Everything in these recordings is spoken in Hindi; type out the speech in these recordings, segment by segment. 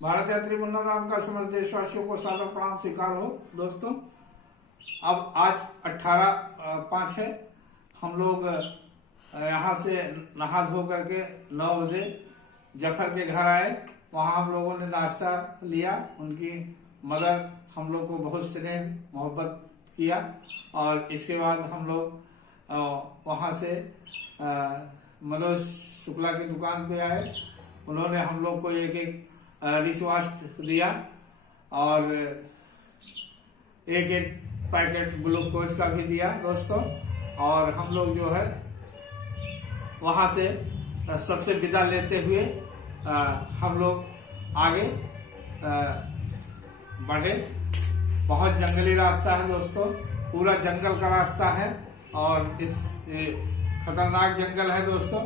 भारत यात्री मुन्ना राम का समस्त देशवासियों को सादर प्रणाम स्वीकार हो। दोस्तों, अब आज 18/5 है। हम लोग यहाँ से नहा धो करके 9 बजे जफर के घर आए। वहाँ हम लोगों ने नाश्ता लिया। उनकी मदर हम लोग को बहुत स्नेह मोहब्बत किया और इसके बाद हम लोग वहाँ से मनोज शुक्ला की दुकान पे आए। उन्होंने हम लोग को एक रिचवाश दिया और एक पैकेट ग्लूकोज का भी दिया दोस्तों। और हम लोग जो है वहाँ से सबसे विदा लेते हुए हम लोग आगे बढ़े। बहुत जंगली रास्ता है दोस्तों, पूरा जंगल का रास्ता है और इस खतरनाक जंगल है दोस्तों।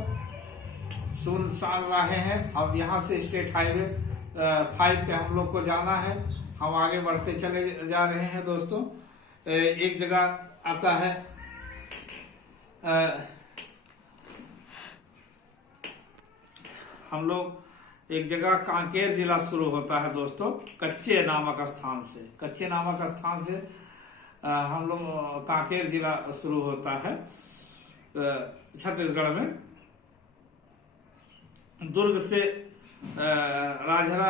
सुनसान राहें हैं। अब यहाँ से स्टेट हाईवे 5 पे हम लोग को जाना है। हम आगे बढ़ते चले जा रहे हैं दोस्तों। एक जगह आता है हम लोग एक जगह कांकेर जिला शुरू होता है दोस्तों, कच्चे नामक स्थान से। कच्चे नामक स्थान से हम लोग कांकेर जिला शुरू होता है छत्तीसगढ़ में। दुर्ग से राजहरा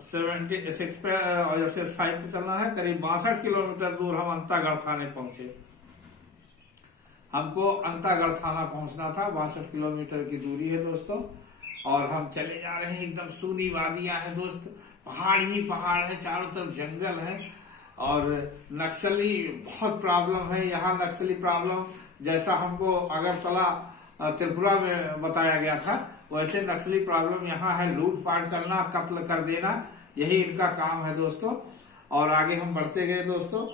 76 पे और SS5 पे चलना है। करीब 62 किलोमीटर दूर हम अंतागढ़ थाने पहुंचे। हमको अंतागढ़ थाना पहुंचना था। 62 किलोमीटर की दूरी है दोस्तों और हम चले जा रहे हैं। एकदम सूनी वादियां हैं दोस्त, पहाड़ ही पहाड़ है, चारों तरफ जंगल है और नक्सली बहुत प्रॉब्लम है यहाँ। नक्सली प्रॉब्लम जैसा हमको अगरतला त्रिपुरा में बताया गया था, वैसे नक्सली प्रॉब्लम यहाँ है। लूटपाट करना, कत्ल कर देना, यही इनका काम है दोस्तों। और आगे हम बढ़ते गए दोस्तों।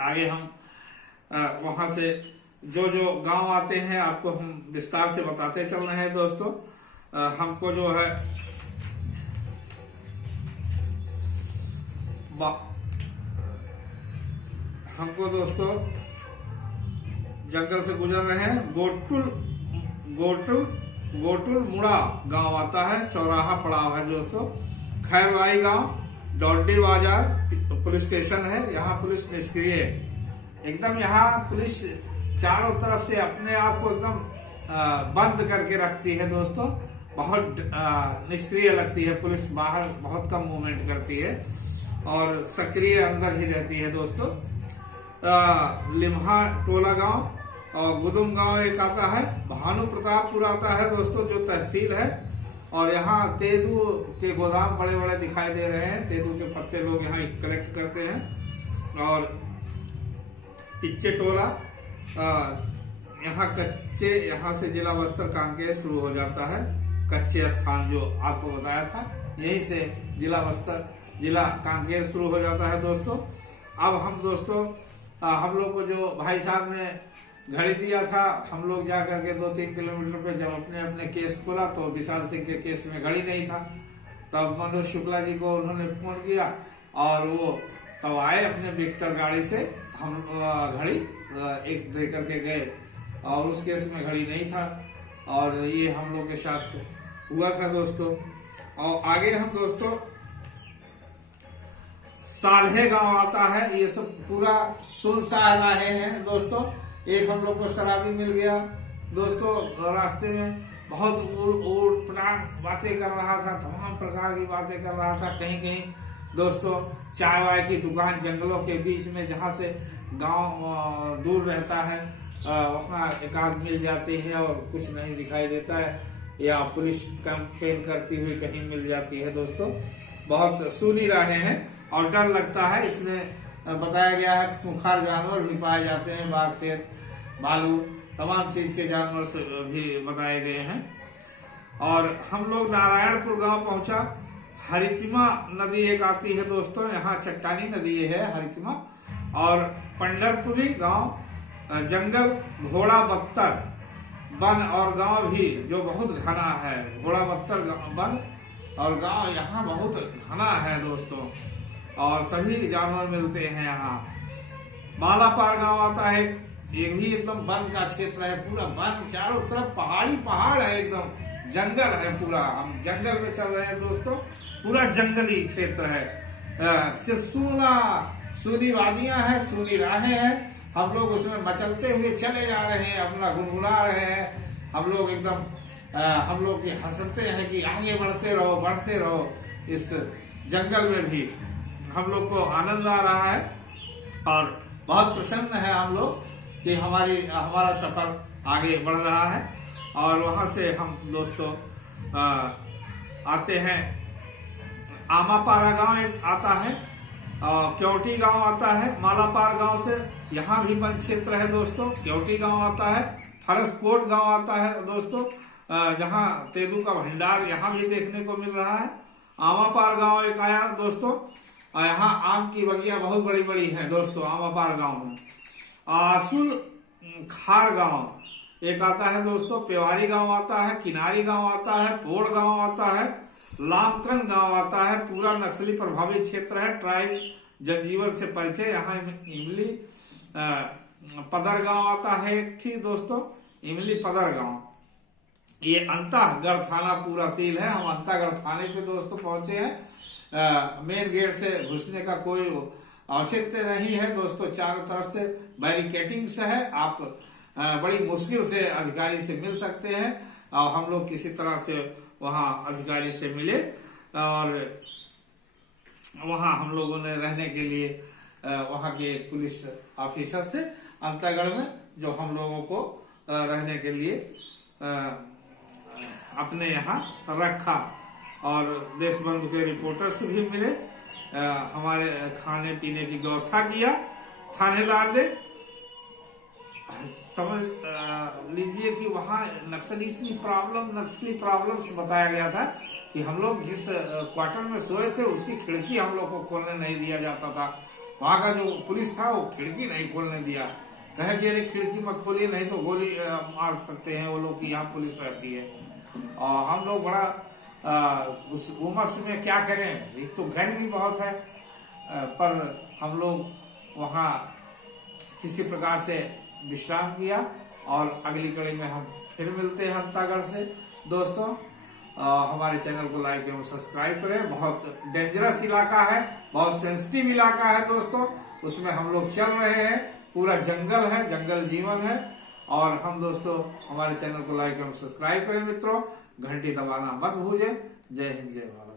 आगे हम वहां से जो जो गांव आते हैं आपको हम विस्तार से बताते चल रहे हैं दोस्तों। हमको जो है हमको दोस्तों जंगल से गुजर रहे हैं। गोटुल मुड़ा गांव आता है, चौराहा पड़ाव है दोस्तों। खैरवाई गांव, डॉल्टी बाजार पुलिस स्टेशन है। यहाँ पुलिस निष्क्रिय है एकदम। यहाँ पुलिस चारों तरफ से अपने आप को एकदम बंद करके रखती है दोस्तों। बहुत निष्क्रिय लगती है पुलिस। बाहर बहुत कम मूवमेंट करती है और सक्रिय अंदर ही रहती है दोस्तों। लिम्हा टोला गांव और गुदुम गांव एक आता है। भानु प्रतापपुर आता है दोस्तों, जो तहसील है। और यहाँ तेंदू के गोदाम बड़े बड़े दिखाई दे रहे हैं। तेंदू के पत्ते लोग यहाँ कलेक्ट करते हैं। और पिच्चे टोला यहाँ कच्चे, यहाँ से जिला बस्तर कांकेर शुरू हो जाता है। कच्चे स्थान जो आपको बताया था, यहीं से जिला बस्तर जिला कांकेर शुरू हो जाता है दोस्तों। अब हम दोस्तों हम लोग को जो भाई साहब ने घड़ी दिया था, हम लोग जा करके 2-3 किलोमीटर पे जब अपने अपने केस खोला तो विशाल सिंह के केस में घड़ी नहीं था। तब मनोज शुक्ला जी को उन्होंने फोन किया और वो तब आए अपने विक्टर गाड़ी से। हम घड़ी एक दे करके गए और उस केस में घड़ी नहीं था और ये हम लोग के साथ हुआ था दोस्तों। और आगे हम दोस्तों साल्हे गांव आता है। ये सब पूरा सुनसान राहें हैं दोस्तों। एक हम लोग को शराबी मिल गया दोस्तों रास्ते में। बहुत ऊट पटांग बातें कर रहा था, तमाम प्रकार की बातें कर रहा था। कहीं कहीं दोस्तों चाय वाय की दुकान जंगलों के बीच में, जहाँ से गांव दूर रहता है, वहाँ एक आध मिल जाती है और कुछ नहीं दिखाई देता है, या पुलिस कैंपेन करती हुई कहीं मिल जाती है दोस्तों। बहुत सूनी राहें हैं और डर लगता है। इसमें बताया गया है खूंखार जानवर भी पाए जाते हैं, बाघ, शेर, भालू, तमाम चीज के जानवर से भी बताए गए हैं। और हम लोग नारायणपुर गांव पहुंचा। हरितिमा नदी एक आती है दोस्तों, यहाँ चट्टानी नदी है हरितिमा। और पंडरपुरी गांव, जंगल, घोड़ा बत्तर वन और गांव भी जो बहुत घना है। घोड़ा बत्तर वन और गांव यहाँ बहुत घना है दोस्तों और सभी जानवर मिलते हैं यहाँ। बालापार गांव आता है, ये भी एकदम वन का क्षेत्र है। पूरा वन, चारों तरफ पहाड़ी पहाड़ है एकदम। जंगल है पूरा, हम जंगल में चल रहे हैं दोस्तों, पूरा जंगली क्षेत्र है। सिर्फ सूनी वादियां हैं, सूनी राहें हैं, हम लोग उसमें मचलते हुए चले जा रहे हैं, अपना गुनगुना रहे हैं। हम लोग एकदम हम लोग हंसते हैं कि आगे बढ़ते रहो। इस जंगल में भी हम लोग को आनंद आ रहा है और बहुत प्रसन्न है हम लोग कि हमारा सफर आगे बढ़ रहा है। और वहां से हम दोस्तों आते हैं, आमापारा गांव एक आता है, क्योटी गांव आता है, मालापार गांव से यहाँ भी वन क्षेत्र है दोस्तों। क्योटी गांव आता है, फरसकोट गांव आता है दोस्तों, जहाँ तेंदू का भंडार यहाँ भी देखने को मिल रहा है। आमापार गांव एक आया दोस्तों, यहाँ आम की बगिया बहुत बड़ी बड़ी है दोस्तों आमापार गांव में। आसुल खार गांव एक आता है दोस्तों, पेवारी गांव आता है, किनारी गांव आता है, पोड़ गांव आता है, लामकन गांव आता है। पूरा नक्सली प्रभावित क्षेत्र है, ट्राइब जनजीवन से परिचय। यहाँ इमली पदर गांव आता है एक थी दोस्तों, इमली पदर गांव। ये अंतागढ़ थाना पूरा सील है। हम अंतागढ़ थाने पे दोस्तों पहुंचे हैं। मेन गेट से घुसने का कोई आवश्यकता नहीं है दोस्तों, चारों तरफ से बैरिकेटिंग्स है। आप बड़ी मुश्किल से अधिकारी से मिल सकते हैं और हम लोग किसी तरह से वहां अधिकारी से मिले और वहां हम लोगों ने रहने के लिए वहां के पुलिस ऑफिसर से अंतागढ़ में जो हम लोगों को रहने के लिए अपने यहाँ रखा। और देश बंधु के रिपोर्टर से भी मिले, हमारे खाने पीने की व्यवस्था किया थानेदार ने। समझ लीजिए कि वहाँ नक्सली प्रॉब्लम्स बताया गया था कि हम लोग जिस क्वार्टर में सोए थे उसकी खिड़की हम लोग को खोलने नहीं दिया जाता था। वहाँ का जो पुलिस था वो खिड़की नहीं खोलने दिया, कहे कि अरे खिड़की मत खोलिए नहीं तो गोली मार सकते हैं वो लोग की यहाँ पुलिस रहती है। और हम लोग बड़ा उस उमस में क्या करें, एक तो गर्मी बहुत है, पर हम लोग वहाँ किसी प्रकार से विश्राम किया। और अगली कड़ी में हम फिर मिलते हैं अंतागढ़ से दोस्तों। हमारे चैनल को लाइक एवं सब्सक्राइब करें। बहुत डेंजरस इलाका है, बहुत सेंसिटिव इलाका है दोस्तों, उसमें हम लोग चल रहे हैं। पूरा जंगल है, जंगल जीवन है। और हम दोस्तों हमारे चैनल को लाइक एवं सब्सक्राइब करें मित्रों, घंटी दबाना मत भूलें। जय हिंद, जय भारत।